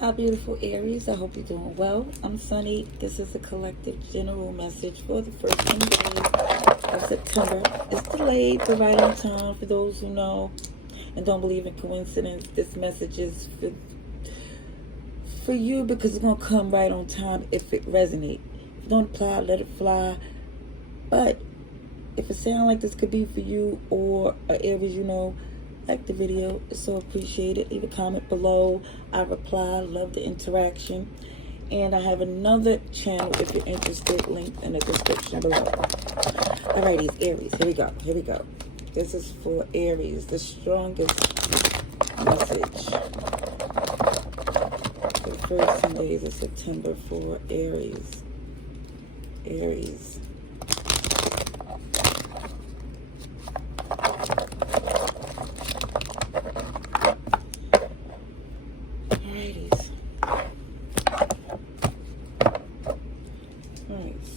Hi, beautiful Aries. I hope you're doing well. I'm Sunny. This is a collective general message for the first 10 days of September. It's delayed, but right on time for those who know and don't believe in coincidence. This message is for you because it's going to come right on time if it resonates. If it don't apply, let it fly. But if it sounds like this could be for you or an Aries you know, like the video, it's so appreciated. Leave a comment below. I reply. Love the interaction. And I have another channel if you're interested, linked in the description below. Alrighty, Aries, here we go. Here we go. This is for Aries, the strongest message for the first 10 days of September for Aries. Aries.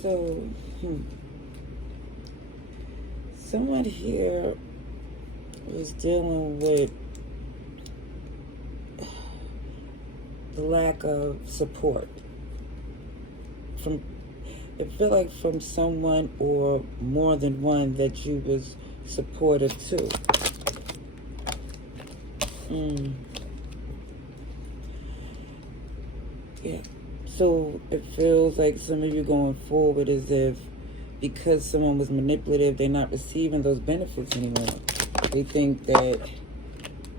So, someone here was dealing with the lack of support from, I feel like from someone or more than one that you was supportive to. Yeah. So it feels like some of you going forward as if because someone was manipulative, they're not receiving those benefits anymore. They think that,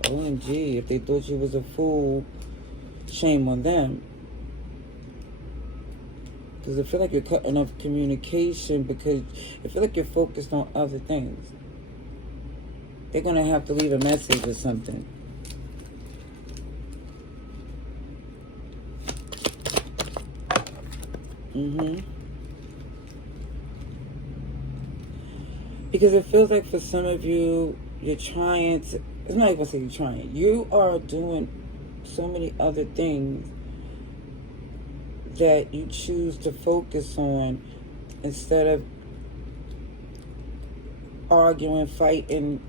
OMG, if they thought you was a fool, shame on them. Because I feel like you're cutting off communication because I feel like you're focused on other things. They're going to have to leave a message or something. Because it feels like for some of you, you're trying to, it's not even say you're trying, you are doing so many other things that you choose to focus on instead of arguing, fighting,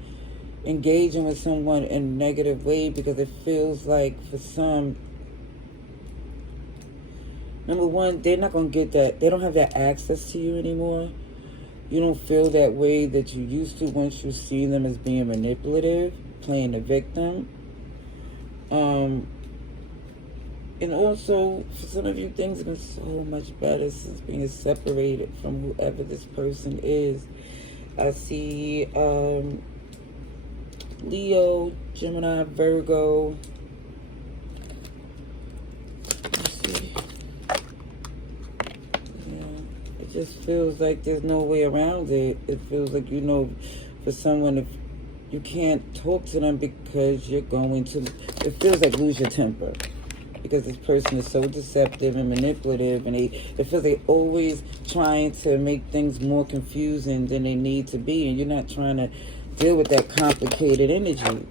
engaging with someone in a negative way, because it feels like for some, number one, they're not going to get that. They don't have that access to you anymore. You don't feel that way that you used to once you see them as being manipulative, playing the victim. And also, for some of you, things have been so much better since being separated from whoever this person is. I see Leo, Gemini, Virgo. Just feels like there's no way around it. It feels like, you know, for someone, if you can't talk to them because you're going to, it feels like lose your temper because this person is so deceptive and manipulative, and it feels they always trying to make things more confusing than they need to be, and you're not trying to deal with that complicated energy,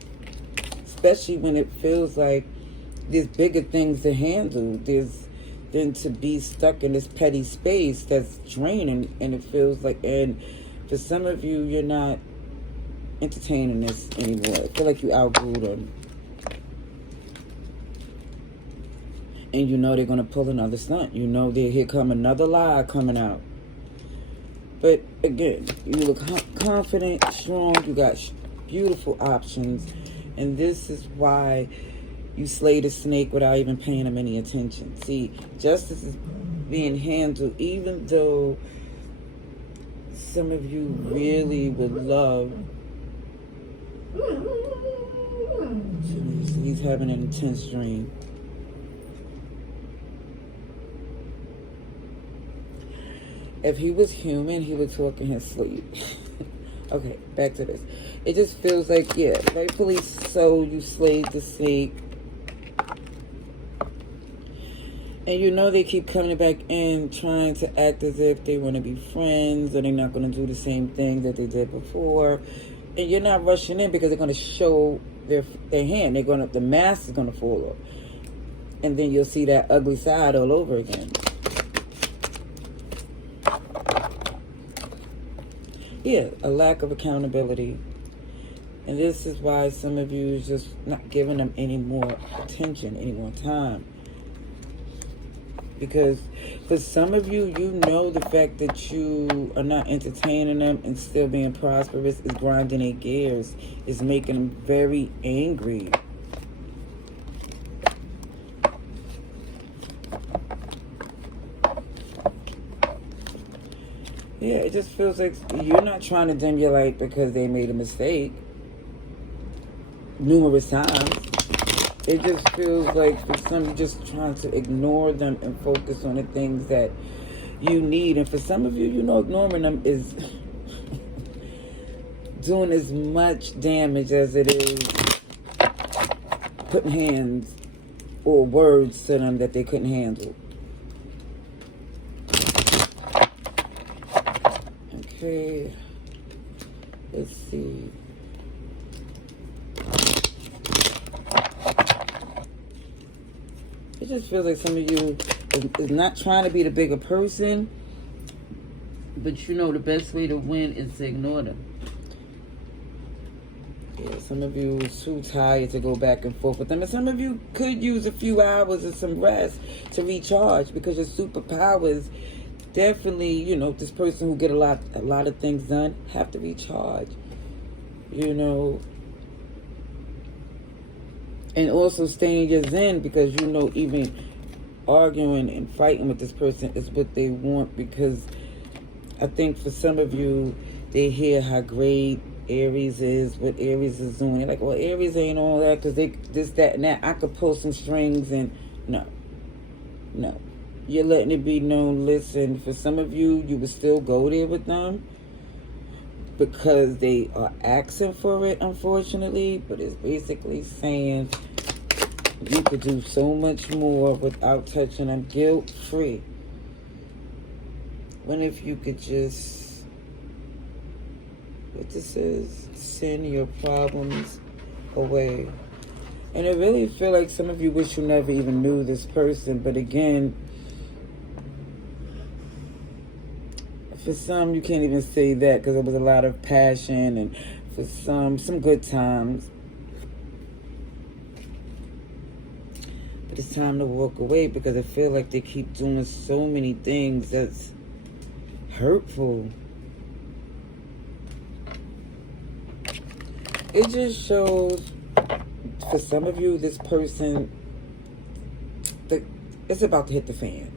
especially when it feels like there's bigger things to handle. Than to be stuck in this petty space that's draining, and it feels like, and for some of you, you're not entertaining this anymore. I feel like you outgrew them. And you know they're going to pull another stunt. You know here come another lie coming out. But again, you look confident, strong, you got beautiful options, and this is why you slay the snake without even paying him any attention. See, justice is being handled, even though some of you really would love. He's having an intense dream. If he was human, he would talk in his sleep. Okay, back to this. It just feels like, yeah, rightfully so, you slayed the snake. And you know they keep coming back in trying to act as if they want to be friends, or they're not going to do the same thing that they did before. And you're not rushing in because they're going to show their hand. The mask is going to fall off. And then you'll see that ugly side all over again. Yeah, a lack of accountability. And this is why some of you is just not giving them any more attention, any more time. Because for some of you, you know the fact that you are not entertaining them and still being prosperous is grinding their gears, is making them very angry. Yeah, it just feels like you're not trying to dim your light because they made a mistake numerous times. It just feels like for some, you're just trying to ignore them and focus on the things that you need. And for some of you, you know, ignoring them is doing as much damage as it is putting hands or words to them that they couldn't handle. Okay, let's see. It just feels like some of you is not trying to be the bigger person, but you know the best way to win is to ignore them. Yeah, some of you are too tired to go back and forth with them. And some of you could use a few hours of some rest to recharge, because your superpowers definitely, you know, this person who get a lot of things done have to recharge. You know, and also stay in your zen, because you know even arguing and fighting with this person is what they want. Because I think for some of you, they hear how great Aries is, what Aries is doing. They're like, well, Aries ain't all that because they this, that, and that. I could pull some strings. And no. You're letting it be known, listen, for some of you, you would still go there with them because they are asking for it, unfortunately. But it's basically saying you could do so much more without touching them, guilt-free. What if you could just, what this is, send your problems away. And I really feel like some of you wish you never even knew this person. But again, for some, you can't even say that because there was a lot of passion, and for some good times. But it's time to walk away, because I feel like they keep doing so many things that's hurtful. It just shows, for some of you, this person, it's about to hit the fan.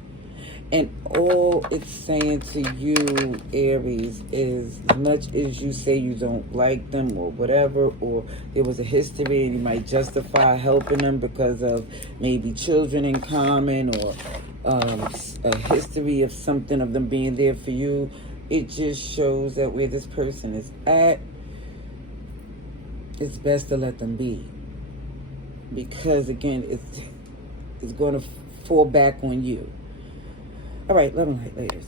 And all it's saying to you, Aries, is as much as you say you don't like them or whatever, or there was a history and you might justify helping them because of maybe children in common, or a history of something of them being there for you, it just shows that where this person is at, it's best to let them be. Because, again, it's going to fall back on you. All right, love and light, ladies.